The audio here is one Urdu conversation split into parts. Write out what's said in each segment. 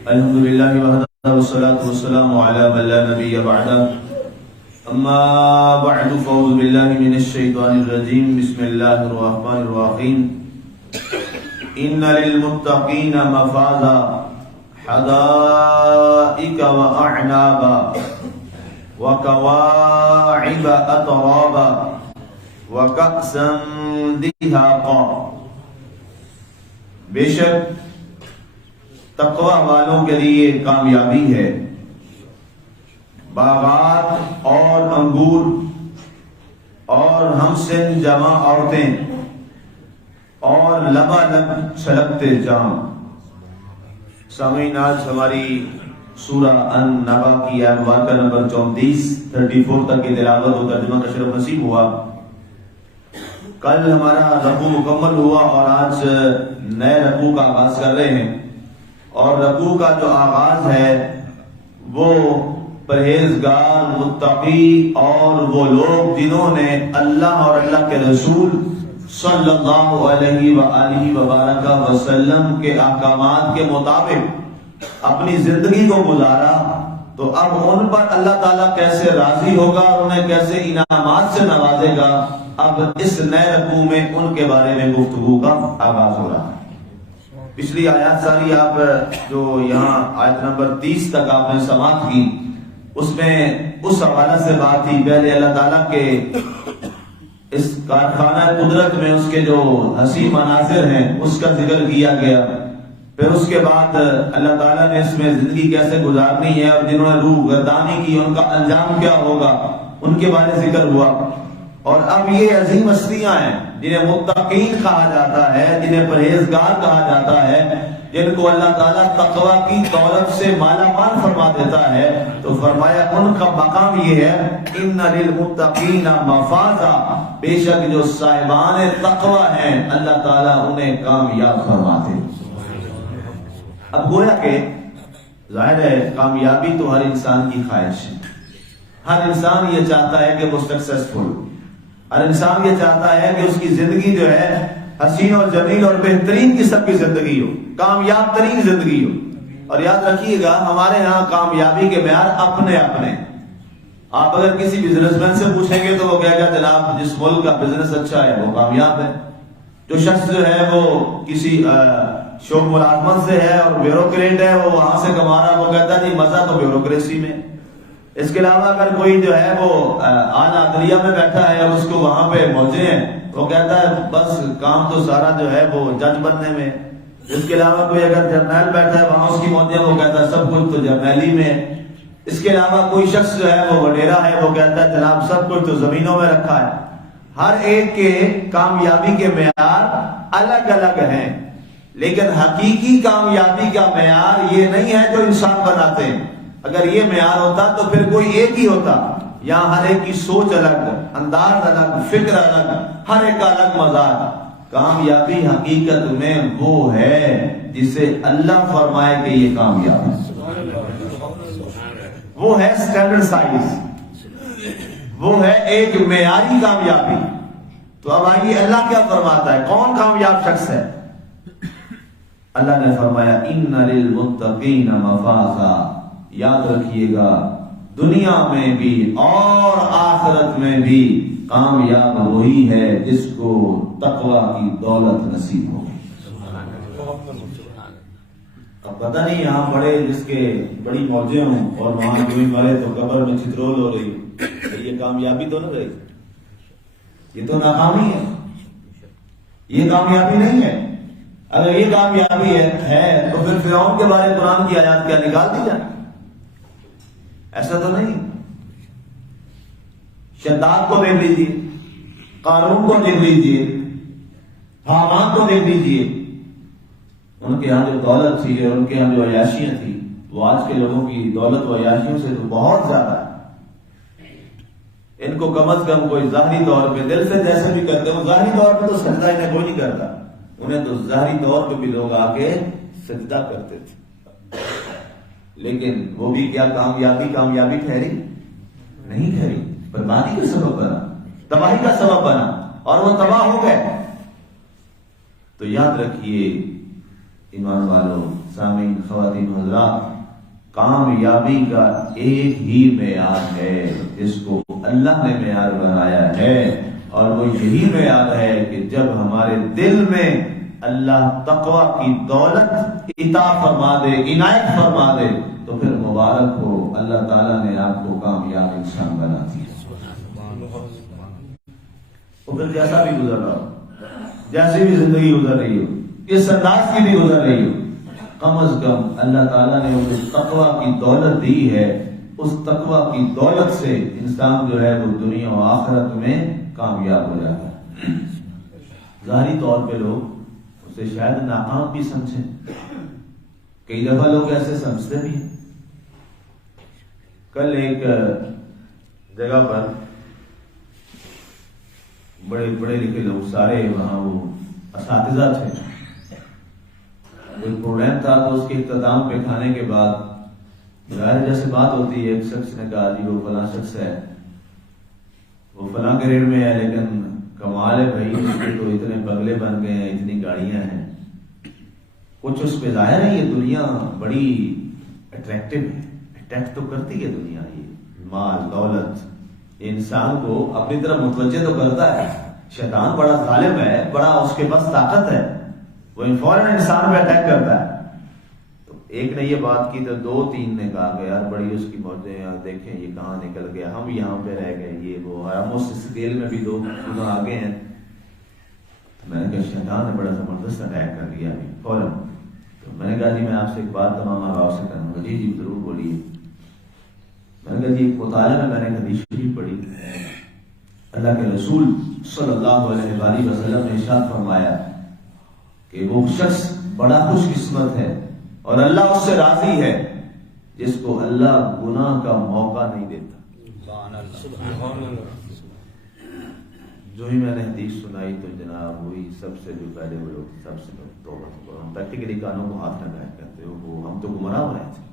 الحمد لله وحده والصلاة والسلام على من لا نبي بعده. أما بعد فأعوذ بالله من الشيطان الرجيم. بسم الله الرحمن الرحيم. إن للمتقين مفازا حدائق وأعنابا وكواعب أترابا وكأسا دهاقا. بے شک تقوی والوں کے لیے کامیابی ہے باغات اور انگور اور ہمسن جمع عورتیں اور لبالب چھلکتے جام. سامعین، آج ہماری سورہ النبا کی آیت مبارکہ نمبر 34 تک کی تلاوت و ترجمہ کا شرف نصیب ہوا. کل ہمارا رکوع مکمل ہوا اور آج نئے رکوع کا آغاز کر رہے ہیں. اور رکوع کا جو آغاز ہے وہ پرہیزگار، متقی اور وہ لوگ جنہوں نے اللہ اور اللہ کے رسول صلی اللہ علیہ وآلہ وبارک وسلم کے احکامات کے مطابق اپنی زندگی کو گزارا، تو اب ان پر اللہ تعالیٰ کیسے راضی ہوگا اور انہیں کیسے انعامات سے نوازے گا، اب اس نئے رکوع میں ان کے بارے میں گفتگو کا آغاز ہو رہا ہے. پچھلی آیات ساری آپ جو یہاں آیت نمبر 30 تک آپ نے سماعت کی، اس میں اس حوالہ سے بات تھی. پہلے اللہ تعالیٰ کے اس کارخانہ قدرت میں اس کے جو حسین مناظر ہیں اس کا ذکر کیا گیا. پھر اس کے بعد اللہ تعالیٰ نے اس میں زندگی کیسے گزارنی ہے اور جنہوں نے روح گردانی کی ان کا انجام کیا ہوگا ان کے بارے میں ذکر ہوا. اور اب یہ عظیم ہستیاں ہیں جنہیں متقین کہا جاتا ہے، جنہیں پرہیزگار کہا جاتا ہے، جن کو اللہ تعالیٰ تقوی کی دولت سے مالا مال فرما دیتا ہے. تو فرمایا ان کا مقام یہ ہے ان للمتقین مفازا، بے شک جو صاحبان تقوی ہیں اللہ تعالیٰ انہیں کامیاب فرماتے. اب گویا کہ ظاہر ہے کامیابی تو ہر انسان کی خواہش ہے. ہر انسان یہ چاہتا ہے کہ وہ سکسیسفل، ہر انسان یہ چاہتا ہے کہ اس کی زندگی جو ہے حسین اور جمیل اور بہترین قسم کی زندگی ہو، کامیاب ترین زندگی ہو. اور یاد رکھیے گا ہمارے ہاں کامیابی کے معیار اپنے اپنے. آپ اگر کسی بزنس مین سے پوچھیں گے تو وہ کہے گا جناب جس ملک کا بزنس اچھا ہے وہ کامیاب ہے. جو شخص جو ہے وہ کسی شوق ملازمت سے ہے اور بیوروکریٹ ہے، وہ وہاں سے کما رہا، وہ کہتا ہے جی مزہ تو بیوروکریسی میں. اس کے علاوہ اگر کوئی جو ہے وہ اعلیٰ عدلیہ میں بیٹھا ہے اور اس کو وہاں پہ موجے ہیں، وہ کہتا ہے بس کام تو سارا جو ہے وہ جج بننے میں. اس کے علاوہ کوئی اگر جرنیل بیٹھا ہے وہاں اس کی موجیں، وہ کہتا ہے سب کچھ تو جرنیلی میں. اس کے علاوہ کوئی شخص جو ہے وہ وڈیرا ہے، وہ کہتا ہے جناب سب کچھ تو زمینوں میں رکھا ہے. ہر ایک کے کامیابی کے معیار الگ الگ ہیں، لیکن حقیقی کامیابی کا معیار یہ نہیں ہے جو انسان بناتے ہیں. اگر یہ معیار ہوتا تو پھر کوئی ایک ہی ہوتا. یہاں ہر ایک کی سوچ الگ، انداز الگ، فکر الگ، ہر ایک کا الگ مزاج. کامیابی حقیقت میں وہ ہے جسے اللہ فرمائے کہ یہ کامیاب ہے، وہ ہے سٹینڈرڈ سائز، وہ ہے ایک معیاری کامیابی. تو اب آئیے اللہ کیا فرماتا ہے، کون کامیاب شخص ہے؟ اللہ نے فرمایا ان للمتقین مفازا. یاد رکھیے گا دنیا میں بھی اور آخرت میں بھی کامیاب وہی ہے جس کو تقوی کی دولت نصیب ہو. اب پتہ نہیں یہاں بڑے جس کے بڑی موجیں ہوں اور وہاں کوئی مرے تو قبر میں چترول ہو رہی، یہ کامیابی تو نہ رہی، یہ تو ناکامی ہے، یہ کامیابی نہیں ہے. اگر یہ کامیابی ہے تو پھر فرعون کے بارے قرآن کی آیات کیا نکال دی جائے؟ ایسا تو نہیں. شداد کو دیکھ لیجیے، قارون کو دیکھ لیجیے، حامان کو دیکھ لیجیے. ان کے ہاں جو دولت تھی اور ان کے ہاں جو عیاشیاں تھی وہ آج کے لوگوں کی دولت و عیاشیوں سے تو بہت زیادہ ہے. ان کو کم از کم کوئی ظاہری طور پہ دل سے جیسے بھی کرتے ہیں، ظاہری طور پہ تو سجدہ انہیں کوئی نہیں کرتا، انہیں تو ظاہری طور پہ بھی لوگ آ کے سجدہ کرتے تھے. لیکن وہ بھی کیا کامیابی ٹھہری؟ نہیں ٹھہری، بربادی کا سبب بنا، تباہی کا سبب بنا اور وہ تباہ ہو گئے. تو یاد رکھیے ایمان والوں، سامعین، خواتین حضرات، کامیابی کا ایک ہی معیار ہے جس کو اللہ نے معیار بنایا ہے، اور وہ یہی معیار ہے کہ جب ہمارے دل میں اللہ تقوی کی دولت عطا فرما دے، عنایت فرما دے، تو پھر مبارک ہو، اللہ تعالیٰ نے آپ کو کامیاب انسان بنا دیا۔ وہ پھر جیسا بھی گزر رہا ہو، جیسی بھی زندگی گزر رہی ہو، اس انداز کی بھی گزر رہی ہو، کم از کم اللہ تعالیٰ نے اس تقوی کی دولت دی ہے، اس تقوی کی دولت سے انسان جو ہے وہ دنیا و آخرت میں کامیاب ہو جاتا ہے۔ ظاہری طور پہ لوگ اسے شاید ناکام بھی سمجھیں، کئی دفعہ لوگ ایسے سمجھتے بھی ہیں۔ کل ایک جگہ پر بڑے بڑے لکھے لوگ سارے وہاں وہ اساتذہ تھے، کوئی پروگرام تھا تو اس کے اختتام پہ کھانے کے بعد ظاہر جیسے بات ہوتی ہے، ایک شخص نے کہا جی وہ فلاں شخص ہے، وہ فلاں گریڈ میں ہے، لیکن کمال ہے بھائی اس کے تو اتنے بنگلے بن گئے ہیں، اتنی گاڑیاں ہیں، کچھ اس پہ ظاہر ہے یہ دنیا بڑی اٹریکٹیو ہے، اٹریکٹ تو کرتی ہے دنیا، یہ مال دولت انسان کو اپنی طرف متوجہ تو کرتا ہے۔ شیطان بڑا ظالم ہے، بڑا اس کے پاس طاقت ہے، وہ فوراً انسان پہ اٹیک کرتا ہے۔ تو ایک نے یہ بات کی تو دو تین نے کہا کہ یار بڑی اس کی موجیں، یار دیکھیں یہ کہاں نکل گیا، ہم یہاں پہ رہ گئے، یہ وہ، ہم اس اسکیل میں بھی دو آگے ہیں۔ میں نے کہا شیطان نے بڑا زبردست اٹیک کر لیا ابھی فوراً۔ تو میں نے کہا جی میں آپ سے ایک بات تمام آراؤ سے کروں گا۔ جی جی ضرور بولیے۔ میں نے کہا جی ایک مطالعہ میں نے حدیث شریف پڑھی، اللہ کے رسول صلی اللہ علیہ وآلہ وسلم نے ارشاد فرمایا کہ وہ شخص بڑا خوش قسمت ہے اور اللہ اس سے راضی ہے جس کو اللہ گناہ کا موقع نہیں دیتا۔ جو ہی میں نے حدیث سنائی تو جناب وہی سب سے جو پہلے وہ لوگ سب سے توبہ کرو، ہم پریکٹیکلی کانوں کو ہاتھ لگائے کہتے ہو ہم تو گمراہ ہو رہے تھے۔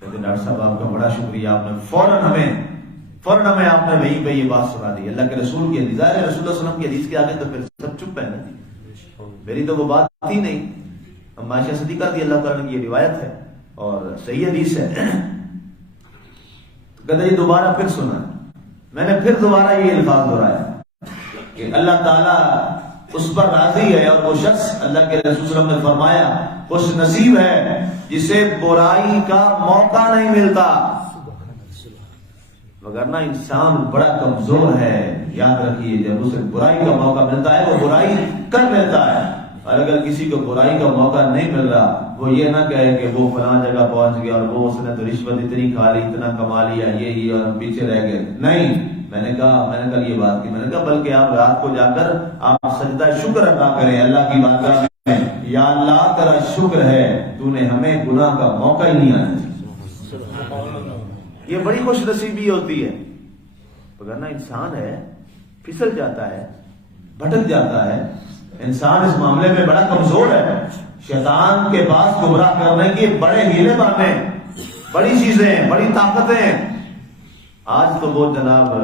کہتے ڈاکٹر صاحب آپ کا بڑا شکریہ، آپ نے فوراً ہمیں آپ نے وہیں پہ یہ بات سنا دی، اللہ کے رسول کی حدیث، ظاہر ہے رسول اللہ صلی اللہ علیہ وسلم کی حدیث کے آگے تو پھر سب چپ ہے نا، میری تو وہ بات ہی نہیں۔ عائشہ صدیقہ رضی اللہ تعالیٰ کی یہ روایت ہے اور صحیح حدیث ہے۔ کہتے یہ دوبارہ پھر سنا، میں نے پھر دوبارہ یہ الفاظ دہرایا کہ اللہ تعالیٰ اس پر راضی ہے اور وہ شخص، اللہ کے رسول صلی اللہ علیہ وسلم نے فرمایا خوش نصیب ہے جسے برائی کا موقع نہیں ملتا، وگرنہ انسان بڑا کمزور ہے، یاد رکھیے جب اسے برائی کا موقع ملتا ہے وہ برائی کر لیتا ہے، اور اگر کسی کو برائی کا موقع نہیں مل رہا وہ یہ نہ کہے کہ وہ فلاں جگہ پہنچ گیا اور وہ اس نے تو رشوت اتنی کھا لی، اتنا کما لیا، یہ اور ہم پیچھے رہ گئے۔ نہیں، میں نے کل یہ بات کی، میں نے کہا بلکہ آپ رات کو جا کر آپ سجدہ شکر ادا کریں اللہ کی بارگاہ میں، یا اللہ تیرا شکر ہے تو نے ہمیں گناہ کا موقع ہی نہیں آنے دیا۔ یہ بڑی خوش نصیبی ہوتی ہے، وگرنہ انسان ہے پھسل جاتا ہے، بھٹک جاتا ہے، انسان اس معاملے میں بڑا کمزور ہے۔ شیطان کے پاس گمراہ کرنے کی بڑے ہیلے بانے، بڑی چیزیں، بڑی طاقتیں۔ آج تو وہ جناب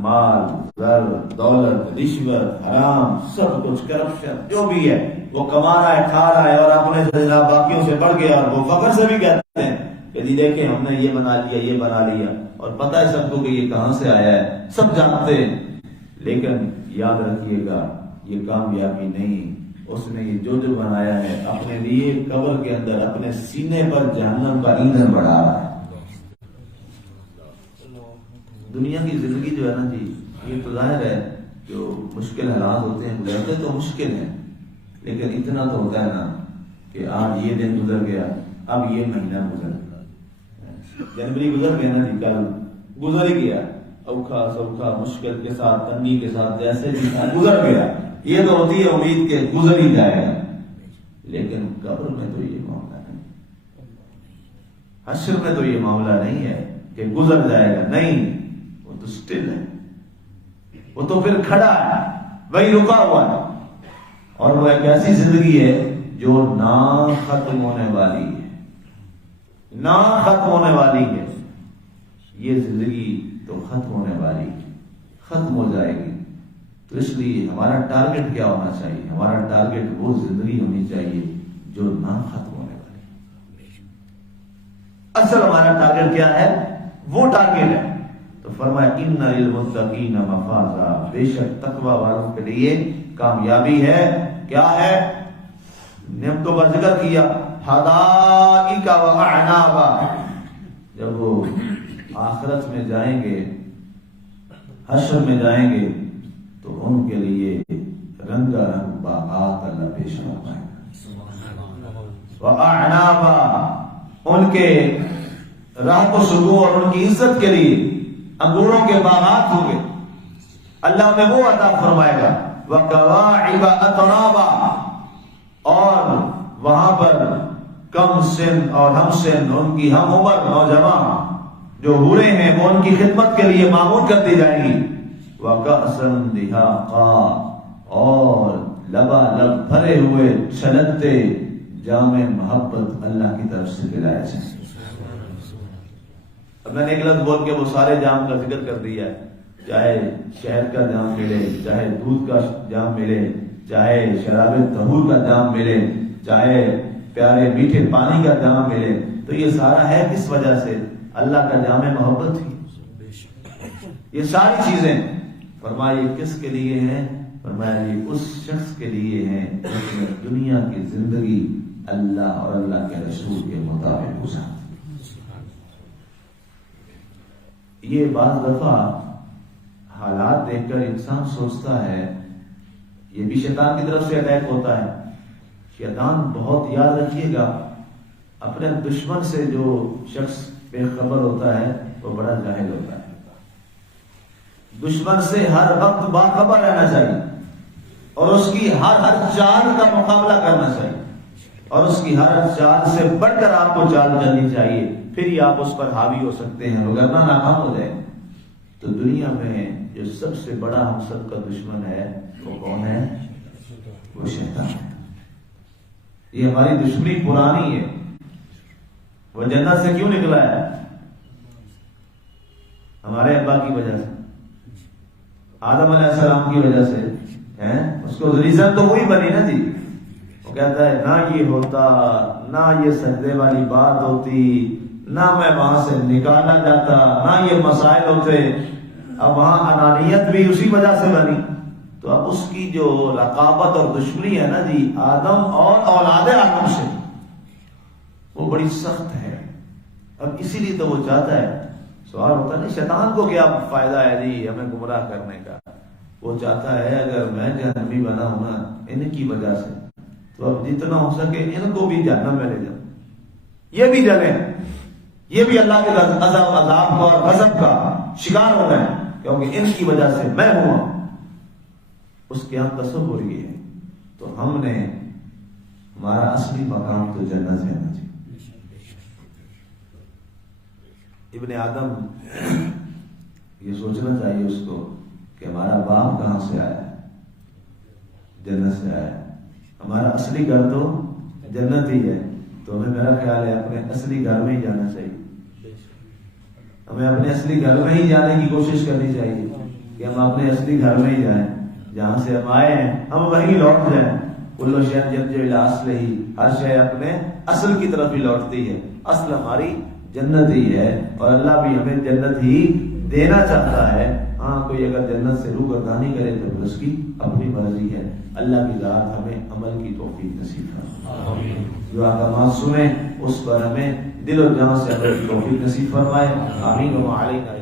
مال، زر، دولت، رشوت، حرام، سب کچھ کرپشن جو بھی ہے وہ کما رہا ہے، کھا رہا ہے، اور اپنے جناب باقیوں سے بڑھ گیا، اور وہ فخر سے بھی کہتے ہیں کہ جی دیکھیں ہم نے یہ بنا لیا، یہ بنا لیا، اور پتہ ہے سب کو کہ یہ کہاں سے آیا ہے، سب جانتے ہیں۔ لیکن یاد رکھیے گا یہ کامیابی نہیں، اس نے یہ جو بنایا ہے اپنے لیے قبر کے اندر اپنے سینے پر جہنم کا ایندھن بڑھا رہا ہے۔ دنیا کی زندگی جو ہے نا جی، یہ تو ظاہر ہے جو مشکل حالات ہوتے ہیں گزرتے تو مشکل ہیں، لیکن اتنا تو ہوتا ہے نا کہ آج یہ دن گزر گیا، اب یہ مہینہ گزر گیا، جنوری گزر گیا نا جی، کل گزر ہی گیا، اوکھا سوکھا مشکل کے ساتھ تنگی کے ساتھ جیسے بھی گزر گیا۔ یہ تو ہوتی ہے امید کہ گزر ہی جائے گا، لیکن قبر میں تو یہ معاملہ نہیں، حشر میں تو یہ معاملہ نہیں ہے کہ گزر جائے گا، نہیں، وہ تو سٹل ہے، وہ تو پھر کھڑا ہے، وہی رکا ہوا ہے، اور وہ ایک ایسی زندگی ہے جو نہ ختم ہونے والی ہے، نہ ختم ہونے والی ہے۔ یہ زندگی تو ختم ہونے والی ہے، ختم ہو جائے گی، تو اس لیے ہمارا ٹارگٹ کیا ہونا چاہیے؟ ہمارا ٹارگٹ وہ زندگی ہونی چاہیے جو نہ ختم ہونے والی۔ اصل ہمارا ٹارگٹ کیا ہے؟ وہ ٹارگٹ ہے۔ تو فرمایا ان للمتقین مفازا، بے شک تقوی والوں کے لیے کامیابی ہے۔ کیا ہے؟ نعمتوں کا ذکر کیا، حدائق و اعنابا، جب وہ آخرت میں جائیں گے، حشر میں جائیں گے، تو ان کے لیے رنگا رنگ باغات اللہ پیش فرمائے گا، و اعنابا، ان کے راحت و سکون اور ان کی عزت کے لیے انگوروں کے باغات ہوں گے، اللہ میں وہ عطا فرمائے گا، وَكَوَاعِبَ أَتْرَابًا، اور وہاں پر کم سن اور ہم سن، ان کی ہم عمر نوجوان جو حوریں ہیں وہ ان کی خدمت کے لیے معمور کر دی جائیں گی، وَكَأْسًا دِهَاقًا، اور لبالب بھرے ہوئے چھلکتے جام محبت اللہ کی طرف سے پلائے جائیں۔ اب میں نے ایک لفظ بول کے وہ سارے جام کا ذکر کر دیا ہے، چاہے شہد کا جام ملے، چاہے دودھ کا جام ملے، چاہے شراب طہور کا جام ملے، چاہے پیارے میٹھے پانی کا جام ملے، تو یہ سارا ہے کس وجہ سے؟ اللہ کا جام محبت ہی۔ یہ ساری چیزیں فرمایا یہ کس کے لیے ہیں؟ فرمایا یہ اس شخص کے لیے ہیں جس نے دنیا کی زندگی اللہ اور اللہ کے رسول کے مطابق گزاری۔ یہ بعض دفعہ حالات دیکھ کر انسان سوچتا ہے، یہ بھی شیطان کی طرف سے اٹیک ہوتا ہے۔ شیطان بہت یاد رکھیے گا، اپنے دشمن سے جو شخص بے خبر ہوتا ہے وہ بڑا جاہل ہوتا ہے۔ دشمن سے ہر وقت باخبر رہنا چاہیے اور اس کی ہر چال کا مقابلہ کرنا چاہیے، اور اس کی ہر چال سے بڑھ کر آپ کو چال چلنی چاہیے، پھر ہی آپ اس پر حاوی ہو سکتے ہیں، وگرنہ ناکام ہو جائے۔ تو دنیا میں جو سب سے بڑا ہم سب کا دشمن ہے وہ کون ہے؟ وہ شیطان ہے۔ یہ ہماری دشمنی پرانی ہے۔ وہ جنت سے کیوں نکلا ہے؟ ہمارے ابا کی وجہ سے، آدم علیہ السلام کی وجہ سے ہے۔ اس کو ریزن تو وہی بنی نا جی۔ وہ کہتا ہے نہ یہ ہوتا، نہ یہ سجدے والی بات ہوتی، نہ میں وہاں سے نکالا جاتا، نہ یہ مسائل ہوتے۔ اب وہاں انانیت بھی اسی وجہ سے بنی۔ تو اب اس کی جو رقابت اور دشمنی ہے نا جی آدم اور اولاد آدم سے، وہ بڑی سخت ہے۔ اب اسی لیے تو وہ چاہتا ہے، سوال ہوتا نہیں شیطان کو کیا فائدہ ہے جی ہمیں گمراہ کرنے کا؟ وہ چاہتا ہے اگر میں جہنمی بنا ہوں نا ان کی وجہ سے، تو اب جتنا ہو سکے ان کو بھی جہنم میں لے جاؤں، یہ بھی جلیں، یہ بھی اللہ کے عذاب کا اور غضب کا شکار ہو گئے، کیونکہ ان کی وجہ سے میں ہوا۔ اس کے یہاں تصور یہ ہے۔ تو ہم نے ہمارا اصلی مقام تو جنت ہے نا جی۔ ابن آدم یہ سوچنا چاہیے اس کو کہ ہمارا باپ کہاں سے آیا ہے؟ جنت سے آیا ہے۔ ہمارا اصلی گھر تو جنت ہی ہے، تو ہمیں میرا خیال ہے اپنے اصلی گھر میں ہی جانا چاہیے۔ ہمیں اپنے اصلی گھر میں ہی جانے کی کوشش کرنی چاہیے کہ ہم اپنے اصلی گھر میں ہی جائیں، جہاں سے ہم آئے ہیں ہم وہیں لوٹ جائیں۔ کل شیء یرجع الی اصلہ، ہر شے اپنے اصل کی طرف ہی لوٹتی ہے۔ اصل ہماری جنت ہی ہے، اور اللہ بھی ہمیں جنت ہی دینا چاہتا ہے۔ ہاں کوئی اگر جنت سے روگردانی کرے تو پھر اس کی اپنی مرضی ہے۔ اللہ کی ذات ہمیں عمل کی توفیق نصیب فرمائے، جو احکامات سنیں اس پر ہمیں دل و جان سے عمل کی توفیق نصیب فرمائے۔ آمین و ما علینا